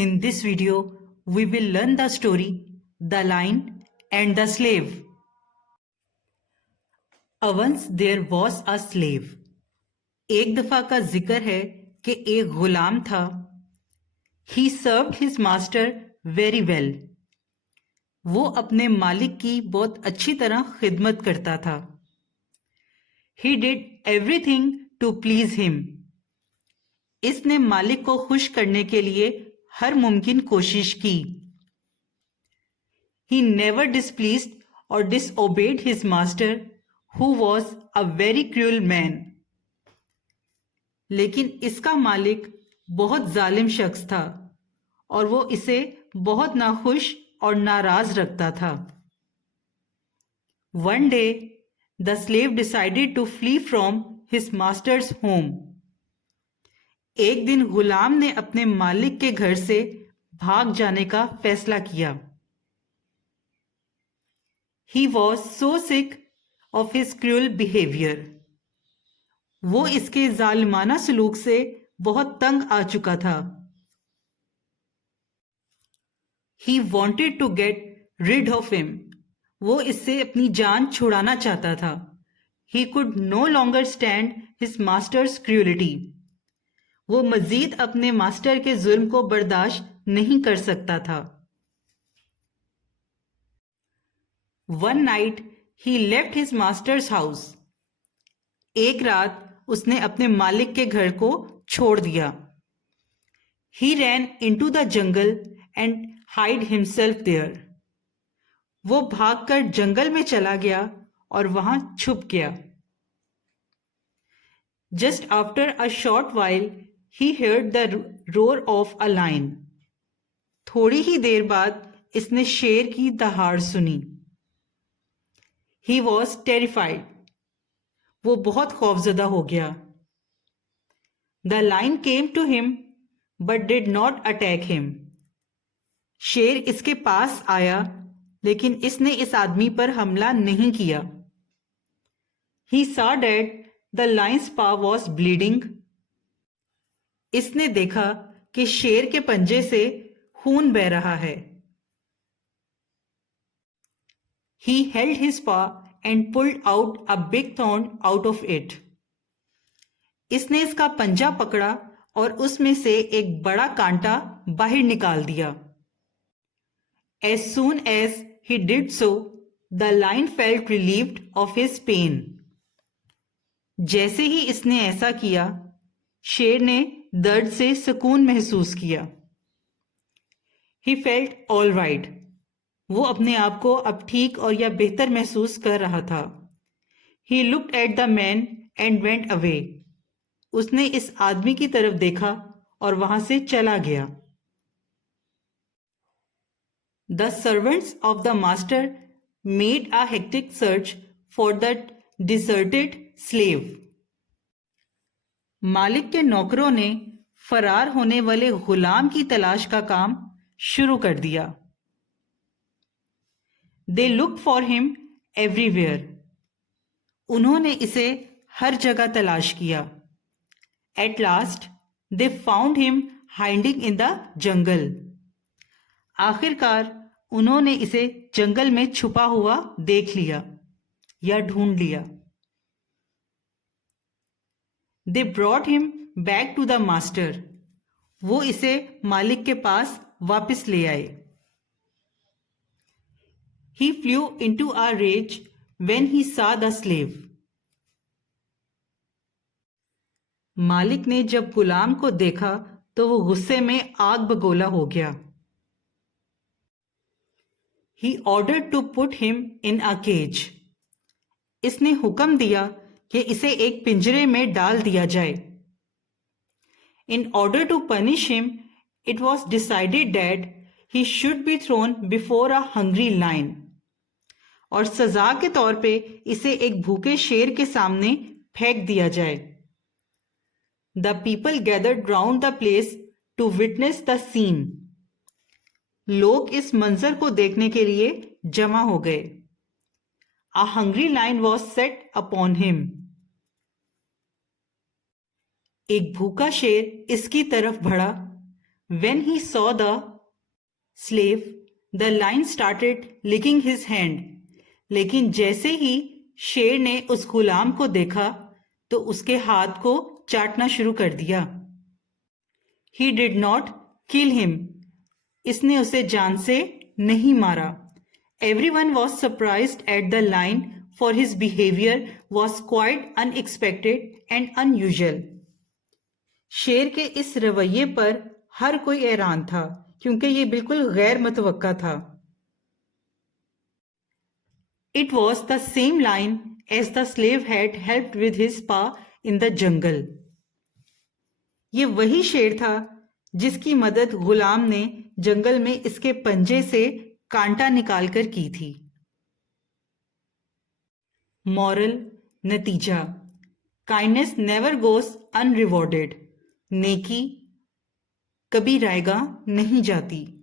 In this video, we will learn the story The Lion and the Slave. Once there was a slave. एक दफा का जिक्र है कि एक गुलाम था. He served his master very well. वो अपने मालिक की बहुत अच्छी तरह खिदमत करता था. He did everything to please him. इसने मालिक को खुश करने के लिए हर मुमकिन कोशिश की. He never displeased or disobeyed his master, who was a very cruel man. लेकिन इसका मालिक बहुत जालिम शख्स था और वो इसे बहुत नाखुश और नाराज रखता था. One day, the slave decided to flee from his master's home. एक दिन गुलाम ने अपने मालिक के घर से भाग जाने का फैसला किया. He was so sick of his cruel behavior. वो इसके जालिमाना सलूक से बहुत तंग आ चुका था. He wanted to get rid of him. वो इससे अपनी जान छुड़ाना चाहता था. He could no longer stand his master's cruelty. वो मजीद अपने मास्टर के जुल्म को बर्दाश्त नहीं कर सकता था. One night he left his master's house. एक रात उसने अपने मालिक के घर को छोड़ दिया. He ran into the jungle and hid himself there. वो भागकर जंगल में चला गया और वहां छुप गया. Just after a short while, he heard the roar of a lion. थोड़ी ही देर बाद इसने शेर की दहाड़ सुनी. He was terrified. वो बहुत खौफजदा हो गया. The lion came to him but did not attack him. शेर इसके पास आया लेकिन इसने इस आदमी पर हमला नहीं किया. He saw that the lion's paw was bleeding. इसने देखा कि शेर के पंजे से खून बह रहा है. He held his paw and pulled out a big thorn out of it. इसने इसका पंजा पकड़ा और उसमें से एक बड़ा कांटा बाहर निकाल दिया. As soon as he did so, the lion felt relieved of his pain. जैसे ही इसने ऐसा किया, शेर ने दर्द से सुकून महसूस किया. He felt all right. वो अपने आप को अब ठीक और या बेहतर महसूस कर रहा था. He looked at the man and went away. उसने इस आदमी की तरफ देखा और वहां से चला गया. The servants of the master made a hectic search for the deserted slave. मालिक के नौकरों ने फरार होने वाले गुलाम की तलाश का काम शुरू कर दिया. They looked for him everywhere. उन्होंने इसे हर जगह तलाश किया. At last, they found him hiding in the jungle. आखिरकार उन्होंने इसे जंगल में छुपा हुआ देख लिया या ढूंढ लिया. They brought him back to the master. वो इसे मालिक के पास वापस ले आए. He flew into a rage when he saw the slave. मालिक ने जब गुलाम को देखा तो वो गुस्से में आग बगोला हो गया. He ordered to put him in a cage. इसने हुक्म दिया कि इसे एक पिंजरे में डाल दिया जाए. In order to punish him, it was decided that he should be thrown before a hungry lion. और सजा के तौर पे इसे एक भूखे शेर के सामने फेंक दिया जाए. The people gathered round the place to witness the scene. लोग इस मंजर को देखने के लिए जमा हो गए. A hungry lion was set upon him. एक भूखा शेर इसकी तरफ बढ़ा When he saw the slave, the lion started licking his hand. लेकिन जैसे ही शेर ने उस गुलाम को देखा तो उसके हाथ को चाटना शुरू कर दिया. He did not kill him. इसने उसे जान से नहीं मारा. Everyone was surprised at the lion for his behavior was quite unexpected and unusual. शेर के इस रवैये पर हर कोई हैरान था क्योंकि ये बिल्कुल गैर मुतवक्का था. It was the same lion as the slave had helped with his paw in the jungle. ये वही शेर था जिसकी मदद गुलाम ने जंगल में इसके पंजे से कांटा निकालकर की थी. मॉरल, नतीजा. Kindness never goes unrewarded. नेकी कभी रायगा नहीं जाती.